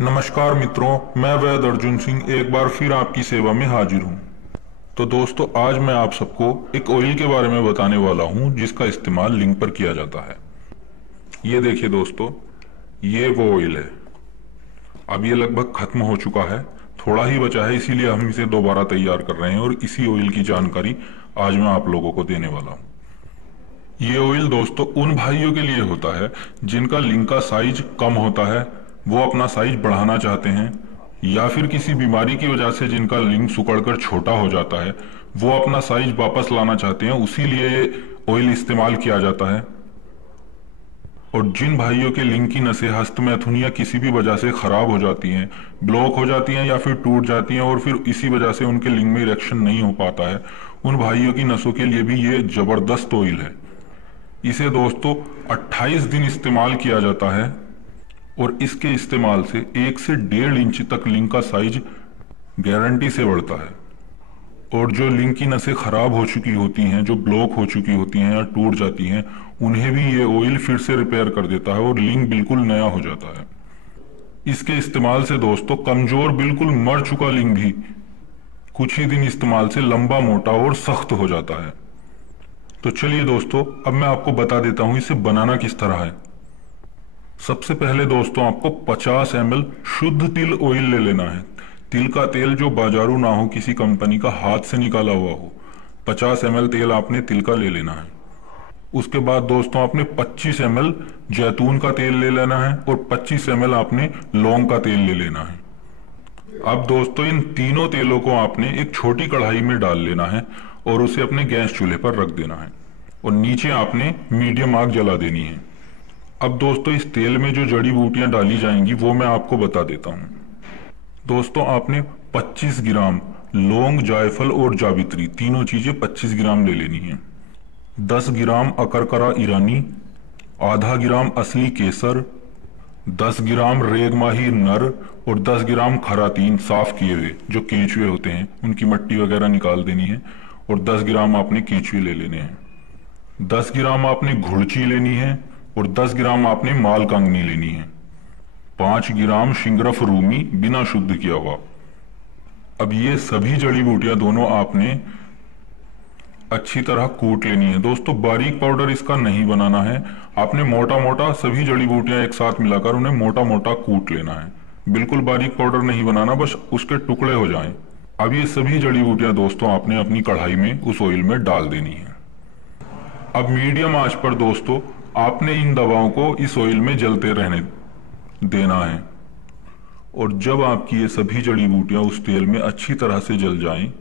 नमस्कार मित्रों, मैं वैद अर्जुन सिंह एक बार फिर आपकी सेवा में हाजिर हूँ। तो दोस्तों, आज मैं आप सबको एक ऑयल के बारे में बताने वाला हूँ जिसका इस्तेमाल लिंग पर किया जाता है। ये देखिए दोस्तों, ये वो ऑयल है। अब ये लगभग खत्म हो चुका है, थोड़ा ही बचा है, इसीलिए हम इसे दोबारा तैयार कर रहे हैं और इसी ऑयल की जानकारी आज मैं आप लोगों को देने वाला हूँ। ये ऑयल दोस्तों उन भाइयों के लिए होता है जिनका लिंग का साइज कम होता है, वो अपना साइज बढ़ाना चाहते हैं, या फिर किसी बीमारी की वजह से जिनका लिंग सिकुड़कर छोटा हो जाता है, वो अपना साइज वापस लाना चाहते हैं, उसी लिए ये ऑयल इस्तेमाल किया जाता है। और जिन भाइयों के लिंग की नसें हस्तमैथुन या किसी भी वजह से खराब हो जाती हैं, ब्लॉक हो जाती हैं या फिर टूट जाती हैं और फिर इसी वजह से उनके लिंग में इरेक्शन नहीं हो पाता है, उन भाइयों की नसों के लिए भी ये जबरदस्त ऑयल है। इसे दोस्तों 28 दिन इस्तेमाल किया जाता है और इसके इस्तेमाल से 1 से 1.5 इंच तक लिंग का साइज गारंटी से बढ़ता है। और जो लिंग की नसें खराब हो चुकी होती हैं, जो ब्लॉक हो चुकी होती हैं या टूट जाती हैं, उन्हें भी ये ऑयल फिर से रिपेयर कर देता है और लिंग बिल्कुल नया हो जाता है। इसके इस्तेमाल से दोस्तों कमजोर, बिल्कुल मर चुका लिंग भी कुछ ही दिन इस्तेमाल से लंबा, मोटा और सख्त हो जाता है। तो चलिए दोस्तों, अब मैं आपको बता देता हूं इसे बनाना किस तरह है। सबसे पहले दोस्तों आपको 50 ml शुद्ध तिल ऑयल ले लेना है। तिल का तेल जो बाजारू ना हो, किसी कंपनी का हाथ से निकाला हुआ हो। 50 ml तेल आपने तिल का ले लेना है। उसके बाद दोस्तों आपने 25 ml जैतून का तेल ले लेना है और 25 ml आपने लौंग का तेल ले लेना है। अब दोस्तों इन तीनों तेलों को आपने एक छोटी कढ़ाई में डाल लेना है और उसे अपने गैस चूल्हे पर रख देना है और नीचे आपने मीडियम आग जला देनी है। अब दोस्तों इस तेल में जो जड़ी बूटियां डाली जाएंगी वो मैं आपको बता देता हूं। दोस्तों आपने 25 ग्राम लौंग, जायफल और जावित्री, तीनों चीजें 25 ग्राम ले लेनी है। 10 ग्राम अकरकरा ईरानी, आधा ग्राम असली केसर, 10 ग्राम रेगमाही नर और 10 ग्राम खरातीन साफ किए हुए, जो केंचुए होते हैं उनकी मट्टी वगैरह निकाल देनी है और 10 ग्राम आपने केंचुए ले लेने हैं। 10 ग्राम आपने घुड़ची लेनी है और 10 ग्राम आपने माल कांगनी लेनी है। 5 ग्राम शिंगरफ रूमी बिना शुद्ध किया हुआ। अब ये सभी जड़ी बूटियां दोनों आपने अच्छी तरह कूट लेनी है। दोस्तों बारीक पाउडर इसका नहीं बनाना है, आपने मोटा मोटा सभी जड़ी बूटियां एक साथ मिलाकर उन्हें मोटा मोटा कूट लेना है। बिल्कुल बारीक पाउडर नहीं बनाना, बस उसके टुकड़े हो जाएं। अब ये सभी जड़ी बूटियां दोस्तों आपने अपनी कढ़ाई में उस ऑयल में डाल देनी है। अब मीडियम आंच पर दोस्तों आपने इन दवाओं को इस ऑयल में जलते रहने देना है। और जब आपकी ये सभी जड़ी बूटियां उस तेल में अच्छी तरह से जल जाएं,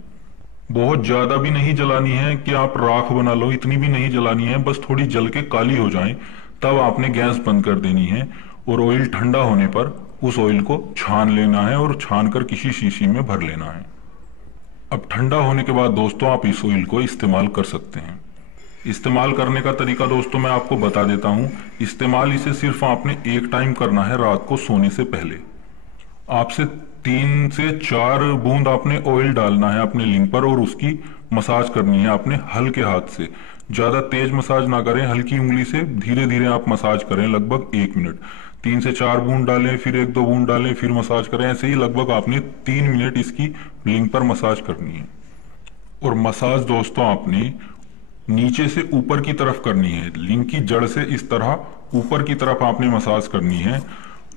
बहुत ज्यादा भी नहीं जलानी है कि आप राख बना लो, इतनी भी नहीं जलानी है, बस थोड़ी जल के काली हो जाए, तब आपने गैस बंद कर देनी है और ऑयल ठंडा होने पर उस ऑयल को छान लेना है और छान कर किसी शीशी में भर लेना है। अब ठंडा होने के बाद दोस्तों आप इस ऑयल को इस्तेमाल कर सकते हैं। इस्तेमाल करने का तरीका दोस्तों मैं आपको बता देता हूं। इस्तेमाल इसे सिर्फ आपने एक टाइम करना है, रात को सोने से पहले। आपसे 3 से 4 बूंद आपने ऑयल डालना है अपने लिंग पर और उसकी मसाज करनी है आपने हल्के हाथ से। ज्यादा तेज मसाज ना करें, हल्की उंगली से धीरे धीरे आप मसाज करें, लगभग 1 मिनट। 3 से 4 बूंद डालें, फिर 1-2 बूंद डालें, फिर मसाज करें, ऐसे ही लगभग आपने 3 मिनट इसकी लिंग पर मसाज करनी है। और मसाज दोस्तों आपने नीचे से ऊपर की तरफ करनी है, लिंग की जड़ से इस तरह ऊपर की तरफ आपने मसाज करनी है।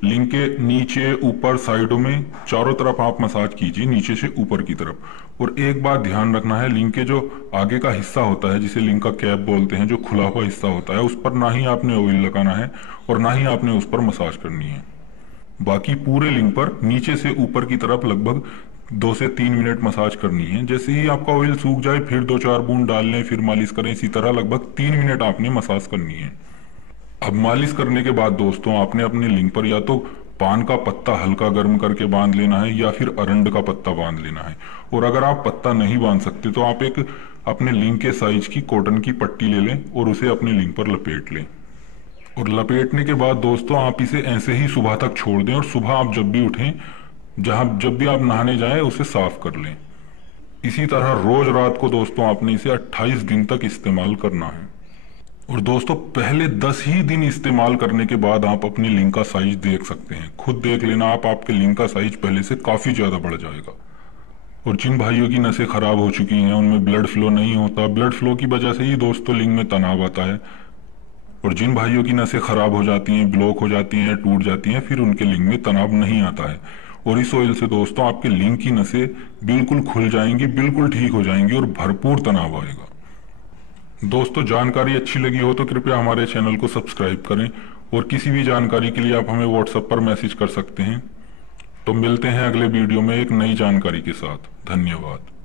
लिंग के नीचे, ऊपर, साइडों में, चारों तरफ आप मसाज कीजिए, नीचे से ऊपर की तरफ। और एक बात ध्यान रखना है, लिंग के जो आगे का हिस्सा होता है, जिसे लिंग का कैप बोलते हैं, जो खुला हुआ हिस्सा होता है, उस पर ना ही आपने ऑयल लगाना है और ना ही आपने उस पर मसाज करनी है। बाकी पूरे लिंग पर नीचे से ऊपर की तरफ लगभग 2 से 3 मिनट मसाज करनी है। जैसे ही आपका ऑयल सूख जाए फिर 2-4 बूंद डाल लें, फिर मालिश करें, इसी तरह लगभग 3 मिनट आपने मसाज करनी है। अब मालिश करने के बाद दोस्तों आपने अपने लिंग पर या तो पान का पत्ता हल्का गर्म करके बांध लेना है या फिर अरंड का पत्ता बांध लेना है। और अगर आप पत्ता नहीं बांध सकते तो आप एक अपने लिंग के साइज की कॉटन की पट्टी ले लें और उसे अपने लिंग पर लपेट लें। और लपेटने के बाद दोस्तों आप इसे ऐसे ही सुबह तक छोड़ दें और सुबह आप जब भी उठें, जब भी आप नहाने जाएं, उसे साफ कर लें। इसी तरह रोज रात को दोस्तों आपने इसे 28 दिन तक इस्तेमाल करना है। और दोस्तों पहले 10 ही दिन इस्तेमाल करने के बाद आप अपनी लिंक का साइज देख सकते हैं। खुद देख लेना आप, आपके लिंक का साइज पहले से काफी ज्यादा बढ़ जाएगा। और जिन भाइयों की नसें खराब हो चुकी हैं, उनमें ब्लड फ्लो नहीं होता, ब्लड फ्लो की वजह से ही दोस्तों लिंक में तनाव आता है। और जिन भाइयों की नसें खराब हो जाती हैं, ब्लॉक हो जाती हैं, टूट जाती हैं, फिर उनके लिंक में तनाव नहीं आता है। और इस ऑयल से दोस्तों आपके लिंक की नसें बिल्कुल खुल जाएंगी, बिल्कुल ठीक हो जाएंगी और भरपूर तनाव आएगा। दोस्तों जानकारी अच्छी लगी हो तो कृपया हमारे चैनल को सब्सक्राइब करें, और किसी भी जानकारी के लिए आप हमें व्हाट्सएप पर मैसेज कर सकते हैं। तो मिलते हैं अगले वीडियो में एक नई जानकारी के साथ। धन्यवाद।